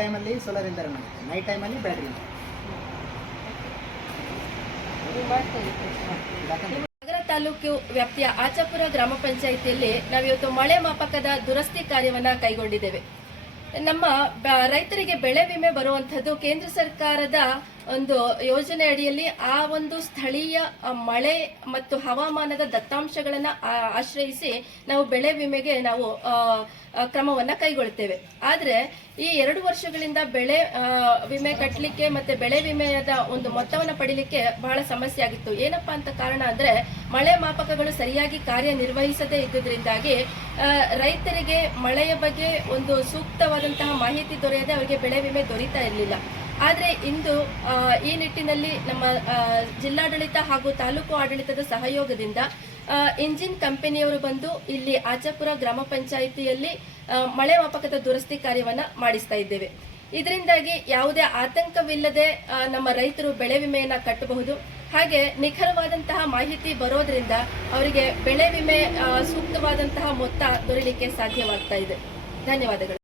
ಟೈಮಲ್ಲಿ ಸೋಲಾರ್ ಇಂದ ರನ್ ಆಗುತ್ತೆ, ನೈಟ್ ಟೈಮಲ್ಲಿ ಬ್ಯಾಟ್ರಿ. ನಗರ ತಾಲೂಕು ವ್ಯಾಪ್ತಿಯ ಆಚಾಪುರ ಗ್ರಾಮ ಪಂಚಾಯಿತಿಯಲ್ಲಿ ನಾವಿವತ್ತು ಮಳೆ ಮಾಪಕದ ದುರಸ್ತಿ ಕಾರ್ಯವನ್ನು ಕೈಗೊಂಡಿದ್ದೇವೆ. ನಮ್ಮ ರೈತರಿಗೆ ಬೆಳೆ ವಿಮೆ ಬರುವಂತದ್ದು ಕೇಂದ್ರ ಸರ್ಕಾರದ ಒಂದು ಯೋಜನೆ ಅಡಿಯಲ್ಲಿ ಆ ಒಂದು ಸ್ಥಳೀಯ ಮಳೆ ಮತ್ತು ಹವಾಮಾನದ ದತ್ತಾಂಶಗಳನ್ನು ಆಶ್ರಯಿಸಿ ನಾವು ಬೆಳೆ ವಿಮೆಗೆ ನಾವು ಕ್ರಮವನ್ನ ಕೈಗೊಳ್ಳುತ್ತೇವೆ. ಆದರೆ ಈ 2 ವರ್ಷಗಳಿಂದ ಬೆಳೆ ವಿಮೆ ಕಟ್ಟಲಿಕ್ಕೆ ಮತ್ತೆ ಬೆಳೆ ವಿಮೆಯ ಒಂದು ಮೊತ್ತವನ್ನು ಪಡಿಲಿಕ್ಕೆ ಬಹಳ ಸಮಸ್ಯೆ ಆಗಿತ್ತು. ಏನಪ್ಪಾ ಅಂತ ಕಾರಣ ಅಂದ್ರೆ ಮಳೆ ಮಾಪಕಗಳು ಸರಿಯಾಗಿ ಕಾರ್ಯನಿರ್ವಹಿಸದೇ ಇದ್ದುದರಿಂದಾಗಿ ರೈತರಿಗೆ ಮಳೆಯ ಬಗ್ಗೆ ಒಂದು ಸೂಕ್ತವಾದಂತಹ ಮಾಹಿತಿ ದೊರೆಯದೆ ಅವರಿಗೆ ಬೆಳೆ ವಿಮೆ ದೊರೀತಾ ಇರಲಿಲ್ಲ. ಆದರೆ ಇಂದು ಈ ನಿಟ್ಟಿನಲ್ಲಿ ನಮ್ಮ ಜಿಲ್ಲಾಡಳಿತ ಹಾಗೂ ತಾಲೂಕು ಆಡಳಿತದ ಸಹಯೋಗದಿಂದ ಇಂಜಿನ್ ಕಂಪನಿಯವರು ಬಂದು ಇಲ್ಲಿ ಆಚಾಪುರ ಗ್ರಾಮ ಪಂಚಾಯಿತಿಯಲ್ಲಿ ಮಳೆ ಮಾಪಕದ ದುರಸ್ತಿ ಕಾರ್ಯವನ್ನ ಮಾಡಿಸ್ತಾ ಇದ್ದೇವೆ. ಇದರಿಂದಾಗಿ ಯಾವುದೇ ಆತಂಕವಿಲ್ಲದೆ ನಮ್ಮ ರೈತರು ಬೆಳೆ ವಿಮೆಯನ್ನ ಕಟ್ಟಬಹುದು. ಹಾಗೆ ನಿಖರವಾದಂತಹ ಮಾಹಿತಿ ಬರೋದ್ರಿಂದ ಅವರಿಗೆ ಬೆಳೆ ವಿಮೆ ಸೂಕ್ತವಾದಂತಹ ಮೊತ್ತ ದೊರೆಯಲಿಕ್ಕೆ ಸಾಧ್ಯವಾಗ್ತಾ ಇದೆ. ಧನ್ಯವಾದಗಳು.